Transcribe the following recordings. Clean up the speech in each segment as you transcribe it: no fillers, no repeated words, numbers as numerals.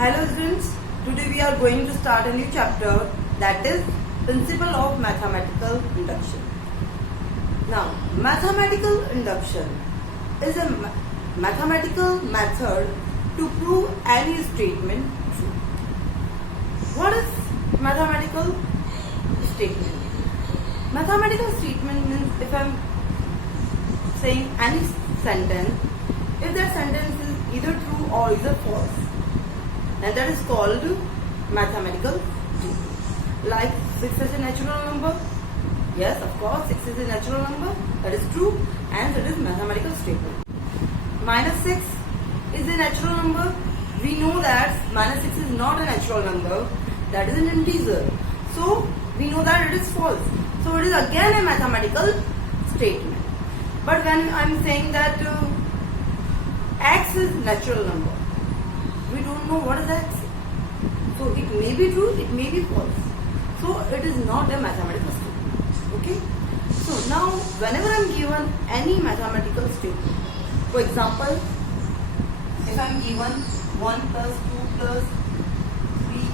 Hello students, today we are going to start a new chapter, that is Principle of Mathematical Induction. Now, mathematical induction is a mathematical method to prove any statement true. What is mathematical statement? Mathematical statement means if I am saying any sentence, if that sentence is either true or either false, and that is called mathematical statement. Like 6 is a natural number. Yes, of course, 6 is a natural number. That is true, and that is mathematical statement. -6 is a natural number. We know that -6 is not a natural number. That is an integer. So we know that it is false. So it is again a mathematical statement. But when I am saying that x is natural number, we don't know what is x. So it may be true, it may be false. So it is not a mathematical statement. Okay. So now whenever I am given any mathematical statement, for example, if I am given 1 plus 2 plus 3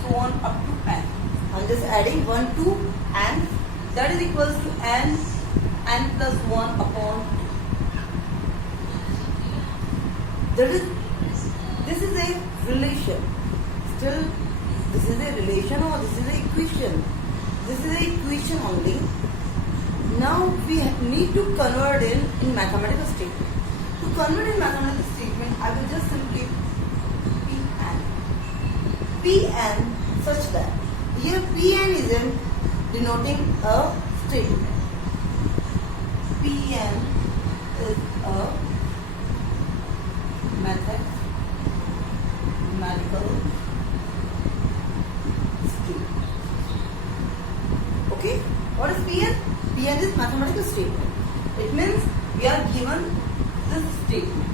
so on up to n, I am just adding 1 to n, that is equals to n plus 1 upon 2. This is a relation. Still, this is a relation or this is a equation. This is a equation only. Now we need to convert in mathematical statement. To convert in mathematical statement, I will just simply Pn such that here Pn is denoting a statement. Pn is a mathematical statement. Okay, what is Pn? Pn is mathematical statement. It means we are given this statement.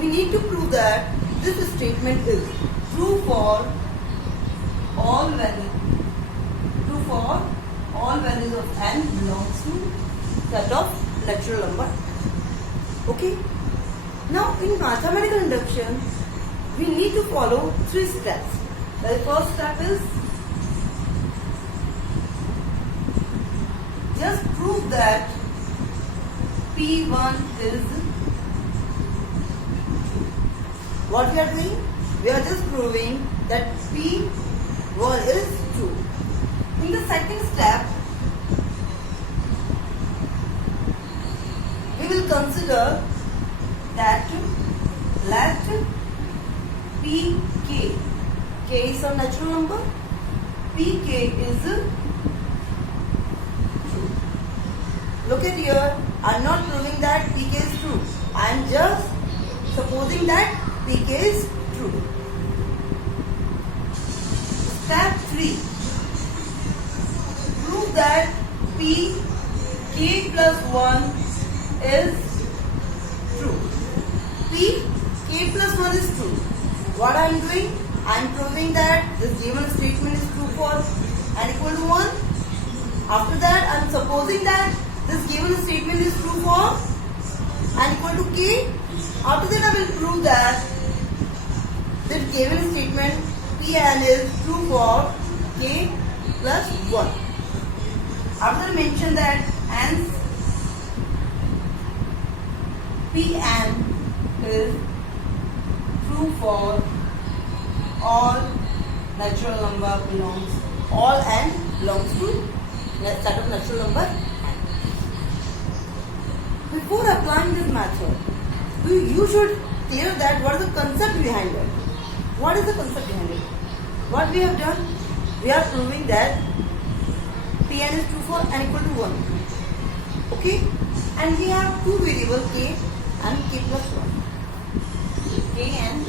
We need to prove that this statement is true for all values of n belongs to set of natural number. Okay. Now in mathematical induction, we need to follow 3 steps. The first step is just prove that P1 is true. What we are doing? We are just proving that P1 is true. In the second step, we will consider that let Pk, k is a natural number, Pk is true. Look at here, I am not proving that Pk is true. I am just supposing that Pk is true. Step 3. Prove that Pk plus 1 is true. Pk plus 1 is true. What I am doing? I am proving that this given statement is true for n equal to 1. After that, I am supposing that this given statement is true for n equal to k. After that, I will prove that this given statement Pn is true for k plus 1. After I mention that hence Pn is true for all natural number belongs, all n belongs to set of natural number n. Before applying this method, you should clear that what is the concept behind it. What is the concept behind it? What we have done, we are proving that Pn is true for n equal to 1. Okay? And we have two variables k and k plus 1. K and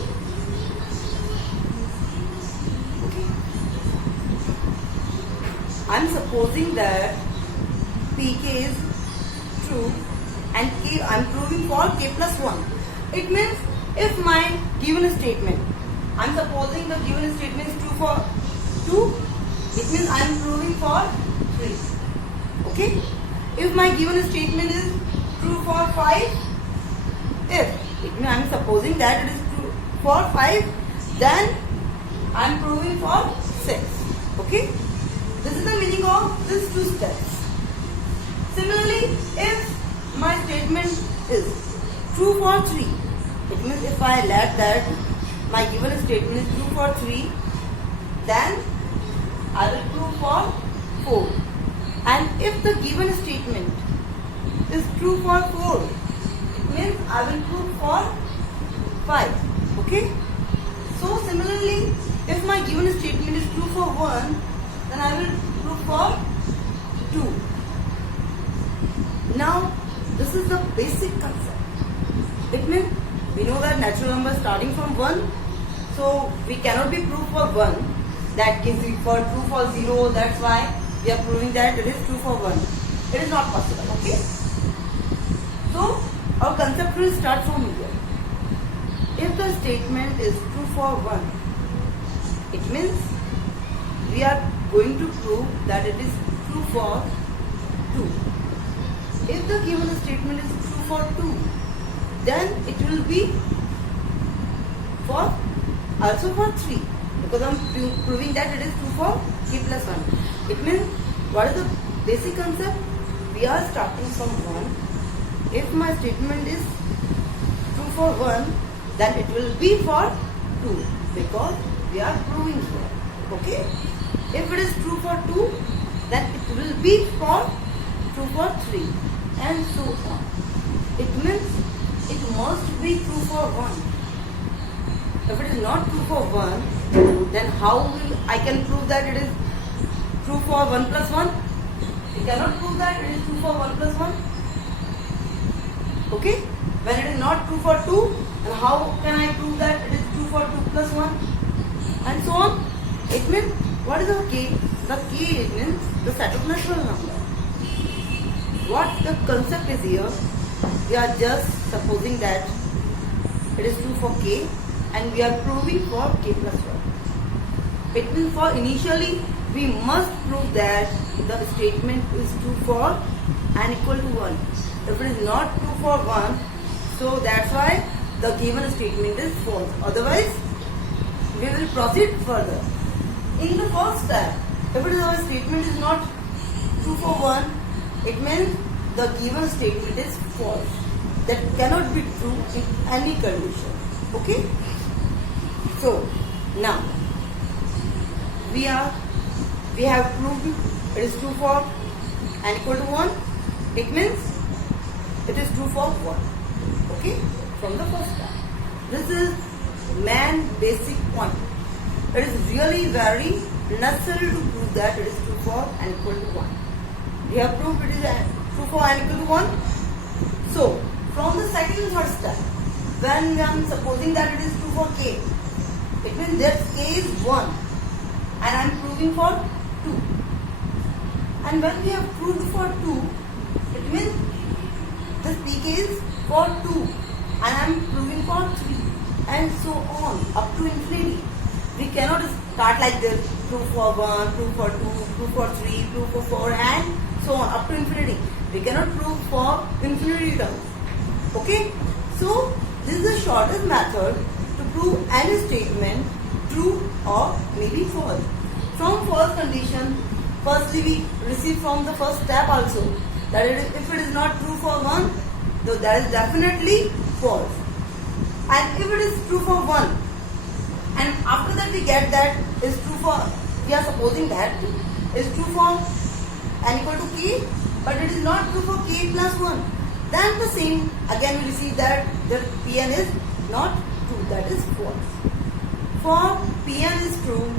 okay. I am supposing that Pk is true and k I am proving for k plus 1. It means if my given statement, I am supposing the given statement is true for 2, it means I am proving for 3. Okay? If my given statement is true for 5, if it means I supposing that it is true for 5, then I am proving for 6. Okay? This is the meaning of these two steps. Similarly, if my statement is true for 3, it means if I let that my given statement is true for 3, then I will prove for 4. And if the given statement is true for 4, it means I will prove for 5. Okay? So similarly, if my given statement is true for 1, then I will prove for 2. Now, this is the basic concept. It means we know that natural number starting from 1, so we cannot be proved for 1. That is for true for 0, that's why we are proving that it is true for 1. It is not possible, okay? So, our concept will start from here. If the statement is true for 1, it means we are going to prove that it is true for 2. If the given statement is true for 2, then it will be for also for 3, because I am proving that it is true for k plus 1. It means, what is the basic concept? We are starting from 1. If my statement is true for 1, then it will be for 2, because we are proving here. Okay? If it is true for 2, then it will be for true for 3, and so on. It means it must be true for 1. If it is not true for 1, then how will I can prove that it is true for 1 plus 1? We cannot prove that it is true for 1 plus 1. Okay? When it is not true for 2, then how can I prove that it is true for 2 plus 1? And so on. It means, what is the k? The k it means the set of natural number. What the concept is here, we are just supposing that it is true for k, and we are proving for k plus 1. It means for initially we must prove that the statement is true for and equal to 1. If it is not true for 1, so that's why the given statement is false. Otherwise, we will proceed further. In the first step, if it is our statement is not true for 1, it means the given statement is false. That cannot be true in any condition. Okay? So, now, we have proved it is true for and equal to 1. It means it is true for 1. Okay? From the first step. This is main basic point. It is really very necessary to prove that it is true for and equal to 1. We have proved it is true for and equal to 1. So, from the second and third step, when I am supposing that it is true for k, it means that k is 1 and I am proving for 2. And when we have proved for 2, it means this pk is for 2 and I am proving for 3, and so on up to infinity. We cannot start like this, proof for 1, proof for 2, proof for 3, proof for 4, and so on up to infinity. We cannot prove for infinity terms. Okay? So, this is the shortest method to prove any statement true or maybe false. From false condition, firstly we receive from the first step also that if it is not true for 1, so that is definitely false. And if it is true for 1, and after that we get that is true for, we are supposing that is true for n equal to k, but it is not true for k plus 1. Then the same, again we receive that the Pn is not true, that is false. For Pn is true,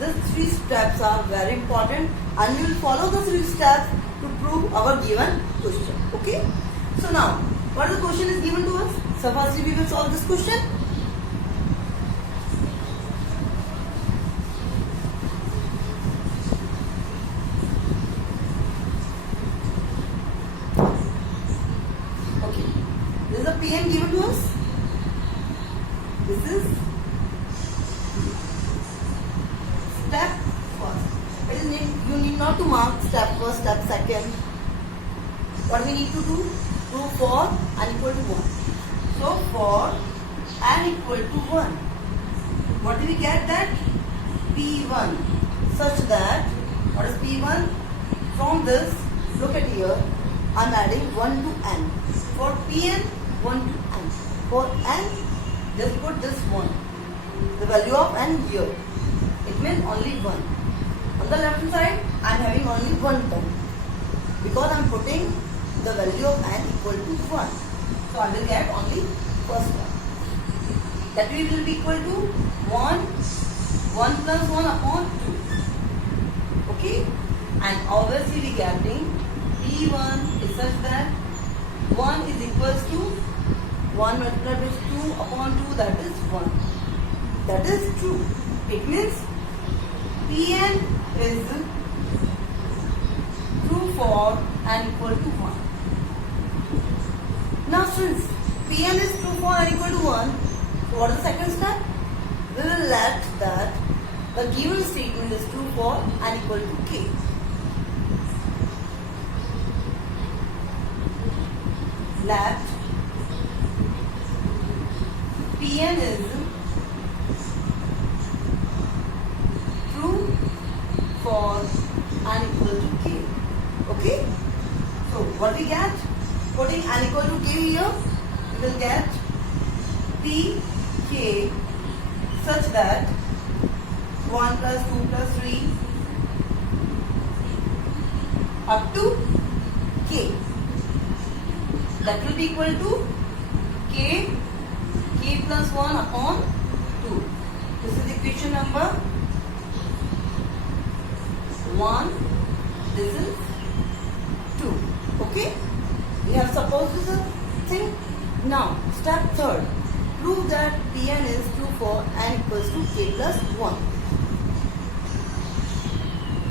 the 3 steps are very important, and we will follow the 3 steps to prove our given question. Okay? So now, what the question is given to us? So firstly we will solve this question. This is a Pn given to us. This is step first. It is you need not to mark step first, step second. What we need to do? Prove for and equal to 1. So for n equal to 1. What do we get that? P1 such that, what is P1? From this, look at here, I am adding 1 to n. For Pn, 1 to n. For n, just put this 1. The value of n here. It means only 1. On the left hand side, I am having only 1 term. Because I am putting the value of n equal to 1. So I will get only first one. That will be equal to 1 plus 1 upon 2. Okay? And obviously we getting P1 is such that 1 is equals to 1 multiplied with 2 upon 2, that is 1. That is true. It means Pn is true for n equal to 1. Now since Pn is true for n equal to 1, so what is the second step? We will let that the given statement is true for n equal to k. Let Pn is true for n equal to k. Okay? So what we get? Putting n equal to k here, we will get Pk such that 1 plus 2 plus 3 up to k. That will be equal to k plus 1 upon 2. This is equation number 1. This is 2. Okay? We have supposed this thing. Now, step third. Prove that Pn is true for n equals to k plus 1.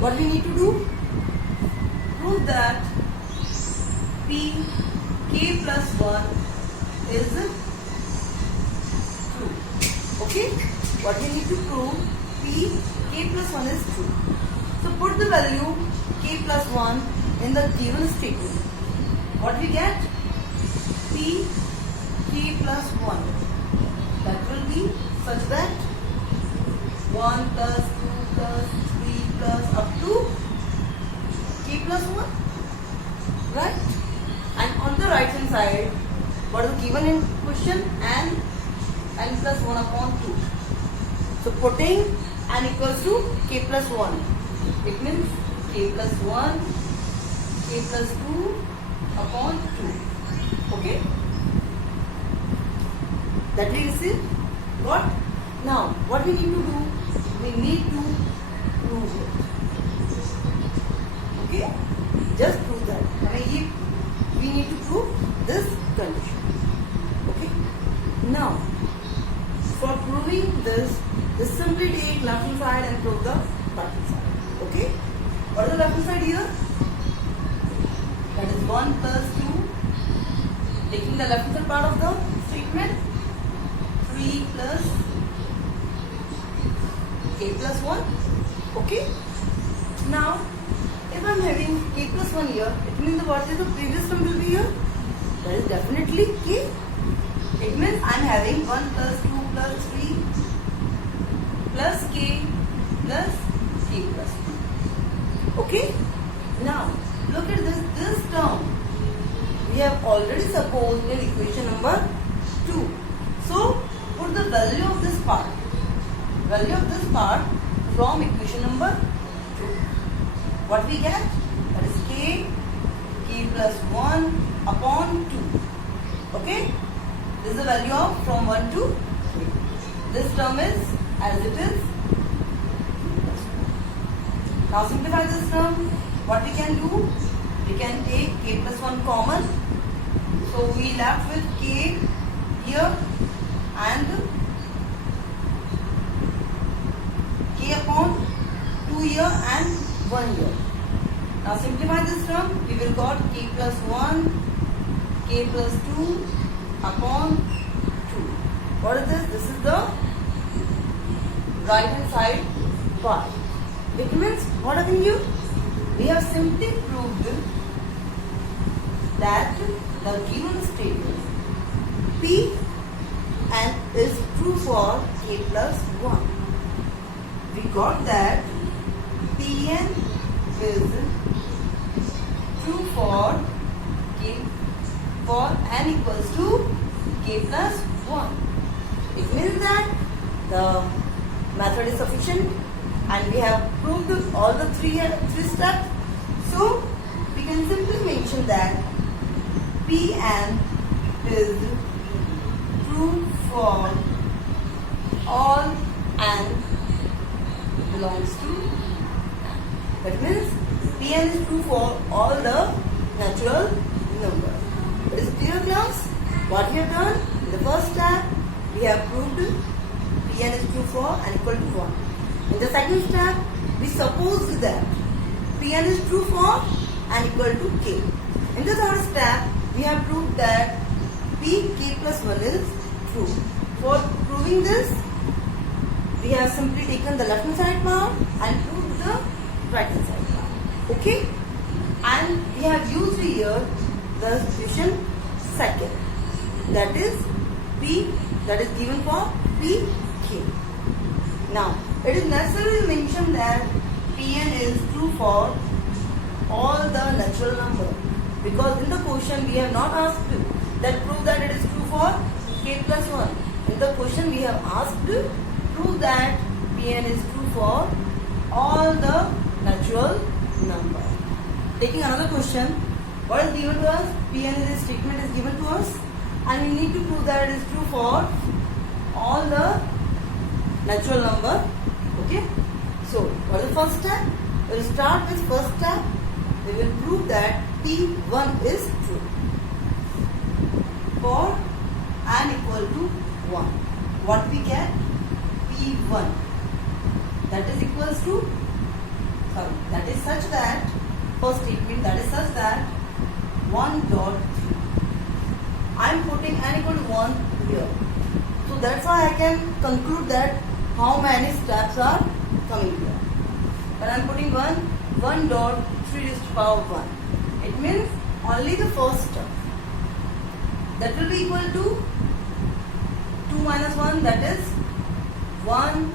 What we need to do? Prove that k plus 1 is true. Okay? What we need to prove? k plus 1 is true. So put the value k plus 1 in the given statement. What we get? K plus 1. That will be such that 1 plus 2 plus 3 plus up to k plus 1. Right? And on the right hand side, what is given in question? n plus 1 upon 2. So putting n equals to k plus 1. It means k plus 1, k plus 2 upon 2. Okay? That we received. Got? Now, what we need to do? We need to prove it. Okay? Just prove that. We need to prove this condition. Okay? Now, for proving this, just simply take left hand side and prove the right hand side. Okay? What is the left hand side here? That is 1 plus 2. Taking the left hand side part of the statement. 3 plus k plus 1. Okay? Now, if I am having k plus 1 here, it means what is the previous term will be here? That is definitely k. It means I am having 1 plus 2 plus 3 plus k plus k plus 1. Okay? Now, look at this term. We have already supposed in equation number 2. So, put the value of this part from equation number 2. What we get? That is k plus 1 upon 2. Okay? This is the value of from 1 to 3. This term is as it is. Now simplify this term. What we can do? We can take k plus 1 common. So we left with k here and k upon 2 here and 1 here. Now simplify this term. We will got k plus 1, k plus 2 upon 2. What is this? This is the right hand side part. It means what happened here? We have simply proved that the given statement P and is true for k plus 1. We got that Pn is true for n equals to k plus 1. It means that the method is sufficient and we have proved all the three steps. So we can simply mention that Pn is true for all n belongs to n. That means Pn is true for all the natural numbers. It is clear, class? What we have done? In the first step, we have proved Pn is true for n equal to 1. In the second step, we supposed that Pn is true for n equal to k. In the third step, we have proved that Pk plus 1 is true. For proving this, we have simply taken the left hand side part and proved the right hand side part. Okay? And we have used here the solution second. That is P, that is given for Pk. Now, it is necessary to mention that Pn is true for all the natural numbers. Because in the question we have not asked that prove that it is true for k plus 1. In the question we have asked prove that Pn is true for all the natural numbers. Taking another question, what is given to us? Pn is a statement is given to us and we need to prove that it is true for all the natural number. Okay. So what is the first step? We will start with first step. We will prove that P1 is true for n equal to 1. What we get? P1. That is equals to, that is such that, first statement that is such that 1.3. I am putting n equal to 1 here. So that's why I can conclude that how many steps are coming here. When I am putting 1.3 raised to power 1. It means only the first step. That will be equal to 2 minus 1, that is 1,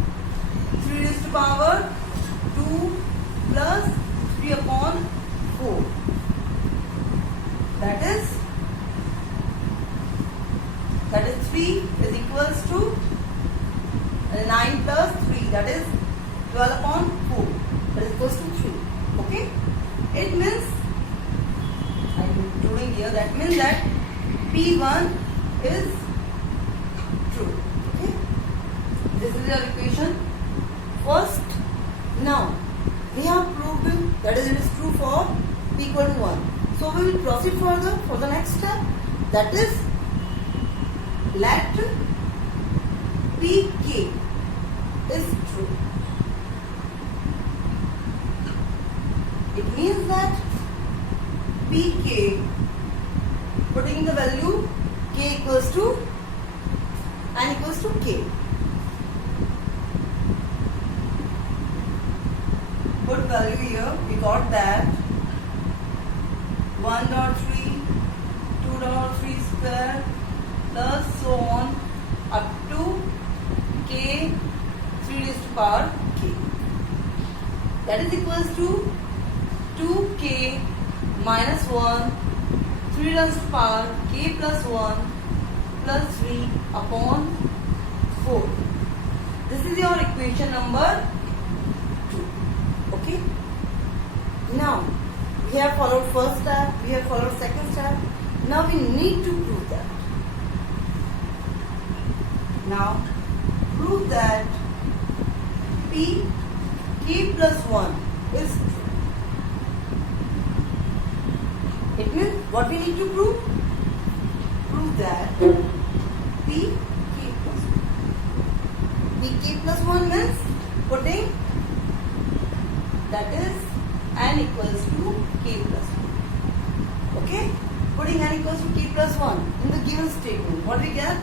3 raised to power 2 plus 3 upon 4. That is 3 is equals to 9 plus 3, that is 12 upon 4. That is equals to 3. Okay? It means, I am doing here, that means that P1 is true. Okay? This is your equation. First, now we have proved that it is true for P equal to 1. So we will proceed further for the next step. That is, let Pk is true. It means that Pk, putting the value k equals to n equals to k. Put value here, we got that 1.3, 2.3 square plus so on up to k 3 raised to power k. That is equals to 2k minus 1 3 raised to power k plus 1 plus 3 upon 4. This is your equation number 2. Okay. Now we have followed first step, we have followed second step. Now we need to prove that. Now prove that P k plus 1 is true. It means what we need to prove? Prove that P k plus 1. P k plus 1 means putting, that is n equals to k plus 1. Okay? Putting n equals to k plus 1 in the given statement. What we get?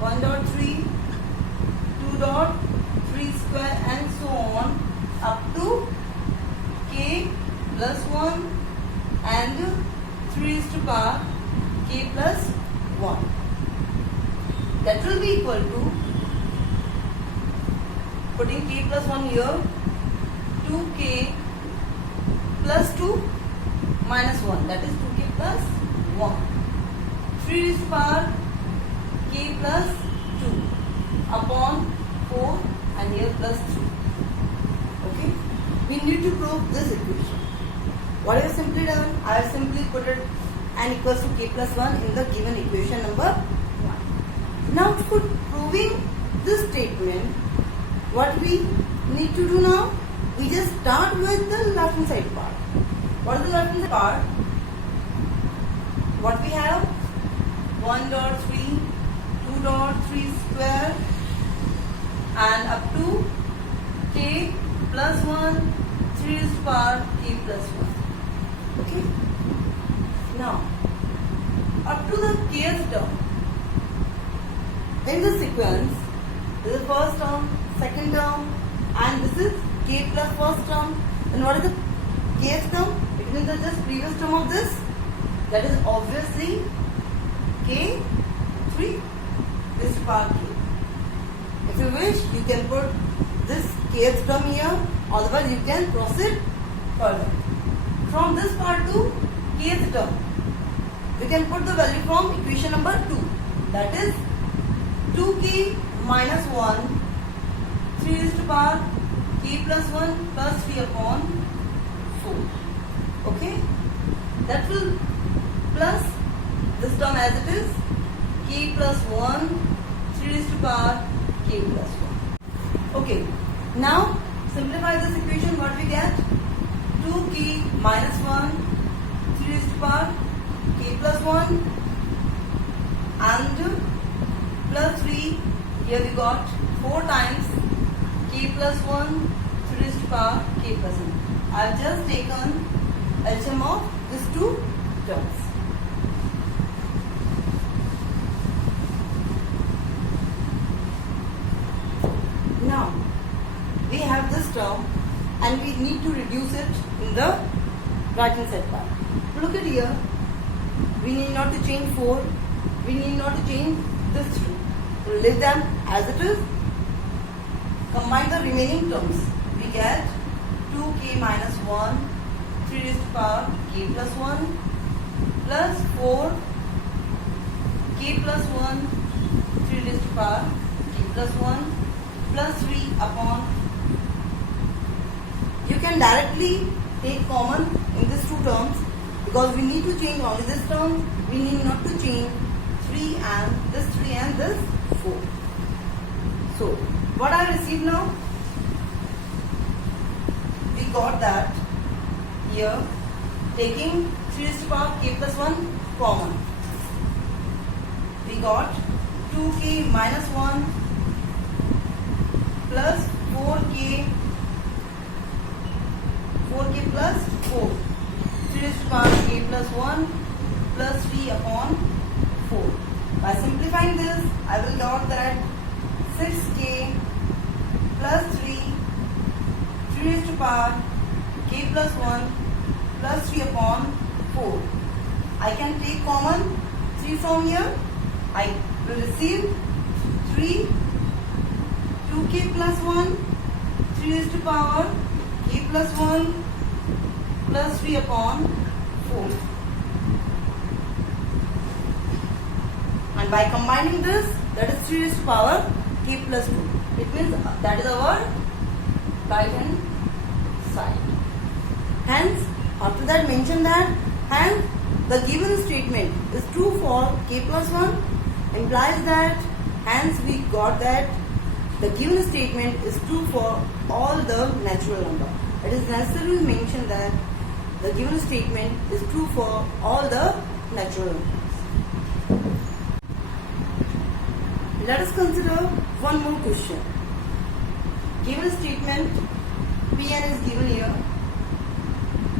1.3, 2.3 square and so on up to k plus 1 and 3 raised to power k plus 1. that will be equal to, putting k plus 1 here, 2k plus 2 minus 1, that is 2k plus 1. 3 raised to power k plus 2 upon 4 and here plus 3. Okay, we need to prove this equation. What I have simply done, I have simply put it n equals to k plus 1 in the given equation number 1. Now for proving this statement, what we need to do now, we just start with the left hand side part. What is the left hand side part? What we have? 1.3, 2.3 square and up to k plus 1, 3 raised to power k plus 1. Okay. Now, up to the kth term, in the sequence, this is first term, second term, and this is k plus first term. And what is the kth term? It means the just previous term of this. That is obviously k 3 raised to power k. If you wish, you can put this kth term here, otherwise you can proceed further. From this part to kth term, we can put the value from equation number 2. That is 2k minus 1, 3 raised to power k plus 1 plus 3 upon 4. Okay, that will plus this term as it is, k plus 1, 3 raised to power k plus 1. Okay, now simplify this equation. What we get? 2k minus 1, 3 raised to power k plus 1 and plus 3. Here we got 4 times k plus 1, 3 raised to power k plus 1. I have just taken LCM of these two terms. Now we have this term and we need to reduce it in the right hand side part. Look at here, we need not to change 4, we need not to change this 3. We'll leave them as it is. Combine the remaining terms. We get 2k minus 1, 3 raised to power k plus 1 plus 4 k plus 1, 3 raised to power k plus 1 plus 3 upon. You can directly take common in these two terms because we need to change only this term. We need not to change 3 and this 4. So what I received now, we got that here, taking 3 raised to power k plus 1 common, we got 2k minus 1 plus 4k plus 4, 3 raised to power k plus 1 plus 3 upon 4. By simplifying this, I will got that 6k plus 3, 3 raised to power k plus 1 plus 3 upon 4. I can take common 3 from here. I will receive 3, 2k plus 1, 3 raised to power k plus 1 plus 3 upon 4. And by combining this, that is 3 raised to power k plus 2. It means that is our right hand side. Hence, after that mention that, hence the given statement is true for k plus 1 implies that, hence we got that the given statement is true for all the natural number. It is necessary to mention that the given statement is true for all the natural numbers. Let us consider one more question. Given statement Pn is given here.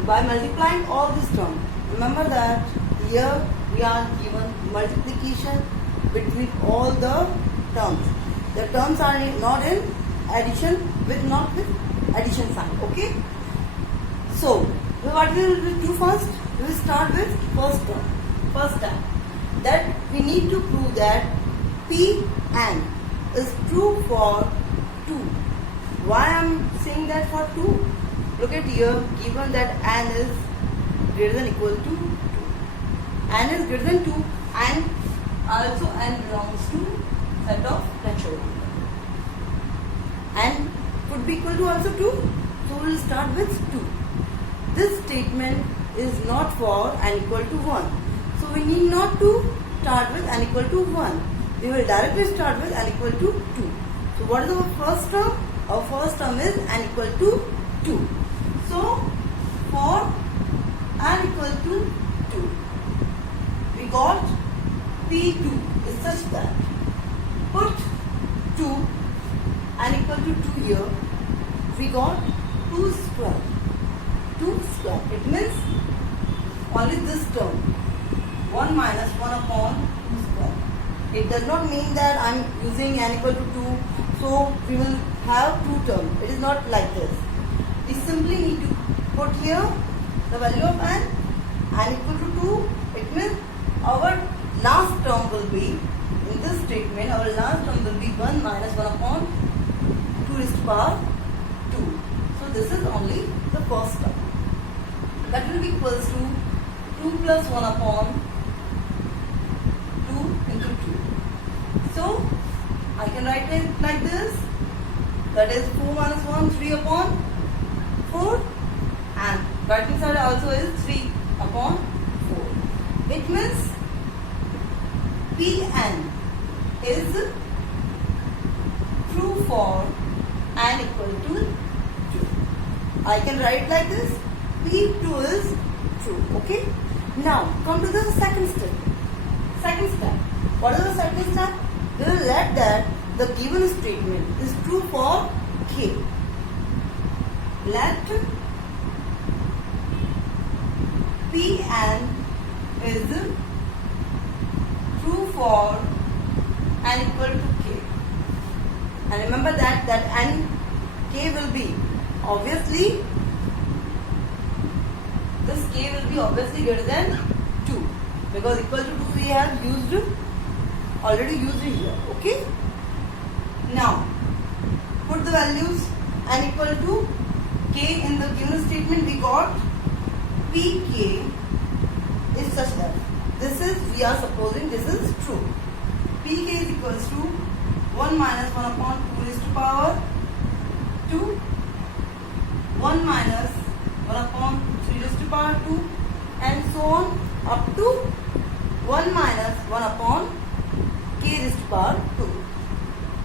By multiplying all this term, remember that here we are given multiplication between all the terms. The terms are not in addition not with addition sign. Okay. So what we will do first? We will start with first term. That we need to prove that P n is true for 2. Why I am saying that for 2? Look at here, given that n is greater than equal to 2. N is greater than 2 and also n belongs to set of natural number. N could be equal to also 2. So we will start with 2. This statement is not for n equal to 1. So we need not to start with n equal to 1. We will directly start with n equal to 2. So what is our first term? Our first term is n equal to 2. So for n equal to 2, we got P2 is such that put 2 n equal to 2 here, we got 2 square. 2 square. It means only this term, 1 minus 1 upon 2 square. It does not mean that I am using n equal to 2, so we will have 2 terms. It is not like this. We simply need to put here the value of n equal to 2. It means our last term will be, in this statement, our last term will be 1 minus 1 upon 2 raised to power 2. So this is only the first term. That will be equals to 2 plus 1 upon 2 into 2. So I can write it like this. That is 4 minus 1, 3 upon 4. And right hand side also is 3 upon 4. It means Pn is true for n equal to 2. I can write like this. P2 is true. Okay. Now come to the second step. Second step. What is the second step? We will let that the given statement is true for k. Let Pn is true for n equal to k. And remember that n k will be obviously, this k will be obviously greater than 2, because equal to 2 we have already used here. Okay. Now put the values n equal to k in the given statement. We got pk is such that this is, we are supposing this is true. Pk is equals to 1 minus 1 upon 2 raised to power 2, 1 minus 1 upon 3 raised to power 2, and so on up to 1 minus 1 upon k raised to power 2.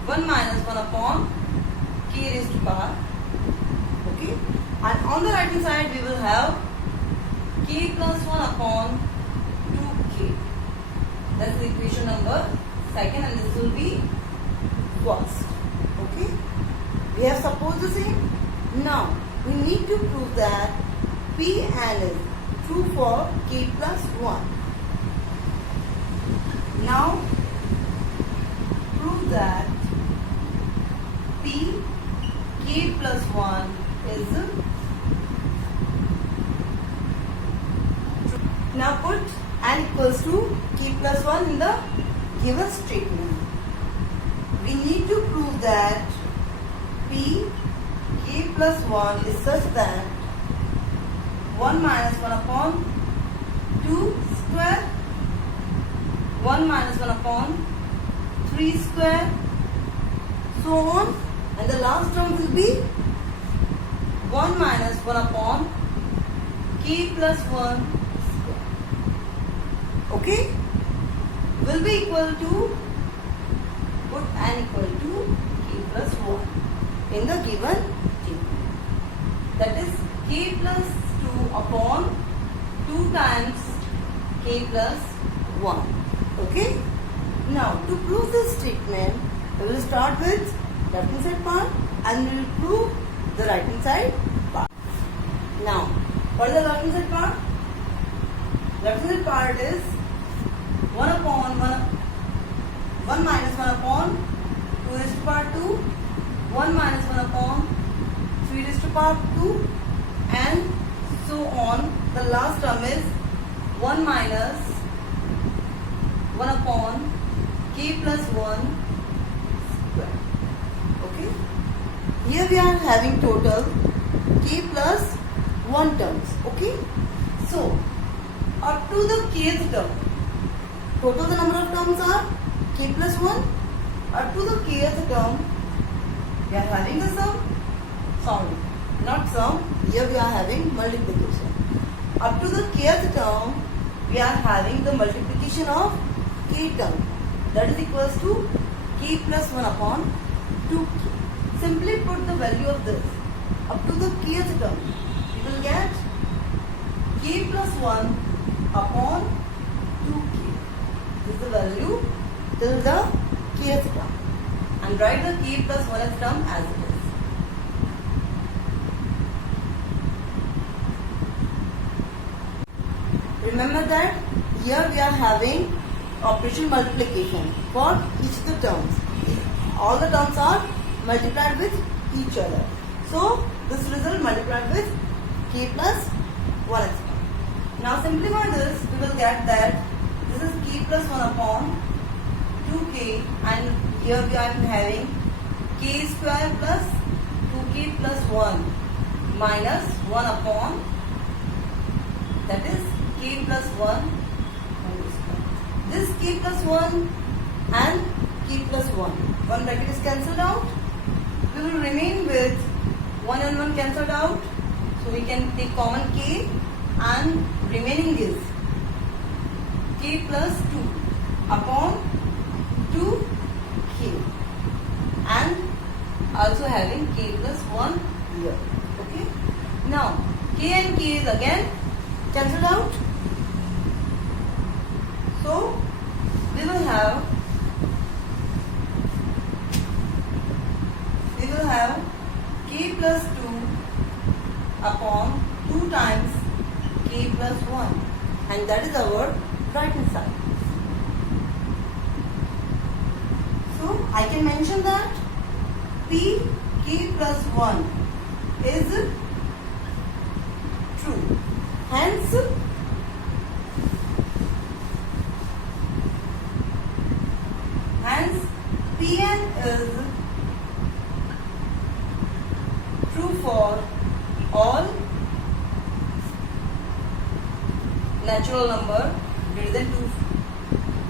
1 minus 1 upon k raised to power. Okay. And on the right hand side we will have k plus 1 upon 2k. That's the equation number second, and this will be first. Okay. We have supposed the same. Now we need to prove that Pn is true for k plus 1. Now prove that P k plus 1 is true. Now put n equals to k plus 1 in the given statement. We need to prove that P k plus 1 is such that 1 minus 1 upon 2 square, 1 minus 1 upon 3 square, so on, and the last term will be 1 minus 1 upon k plus 1 square. Okay, will be equal to, put n equal to k plus 1 in the given statement. That is k plus 2 upon 2 times k plus 1. Okay. Now to prove this statement, we will start with left hand side part and we will prove the right hand side part. Now, what is the left hand side part? Left hand side part is 1 upon 1 minus 1 upon 2 raised to power 2, 1 minus 1 upon 3 raised to power 2, and so on. The last term is 1 minus 1 upon k plus 1 square. Okay. Here we are having total k plus 1 terms. Okay. So up to the kth term, total the number of terms are k plus 1. Up to the kth term, we are having the sum. Sorry, not sum. Here we are having multiplication. Up to the kth term, we are having the multiplication of k term. That is equals to k plus 1 upon 2k. Simply put the value of this. Up to the kth term, we will get k plus 1 upon 2k. This is the value till the kth term. And write the k plus 1th term as it is. Remember that here we are having operation multiplication for each of the terms. All the terms are multiplied with each other. So this result multiplied with k plus 1th term. Now simplify this, we will get that this is k plus 1 upon 2k, and here we are having k square plus 2k plus 1 minus 1 upon, that is k plus 1. This k plus 1 and k plus 1. One bracket is cancelled out. We will remain with 1 and 1 cancelled out. So we can take common k, and remaining is k plus 2 upon 2k, and also having k plus 1 here. Okay. Now k and k is again cancelled out. So we will have k plus 2 upon 2 times k plus 1, and that is our right hand side. So I can mention that p k plus 1 is true. Hence Pn is true for all natural number greater than 2.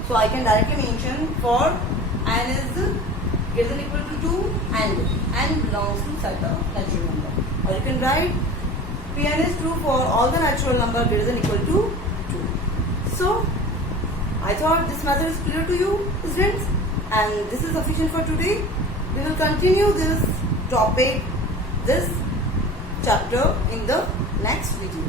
So I can directly mention for n is greater than equal to 2 and n belongs to such a natural number. Or you can write Pn is true for all the natural number greater than equal to 2. So I thought this method is clear to you, students, and this is sufficient for today. We will continue this topic, this chapter in the next video.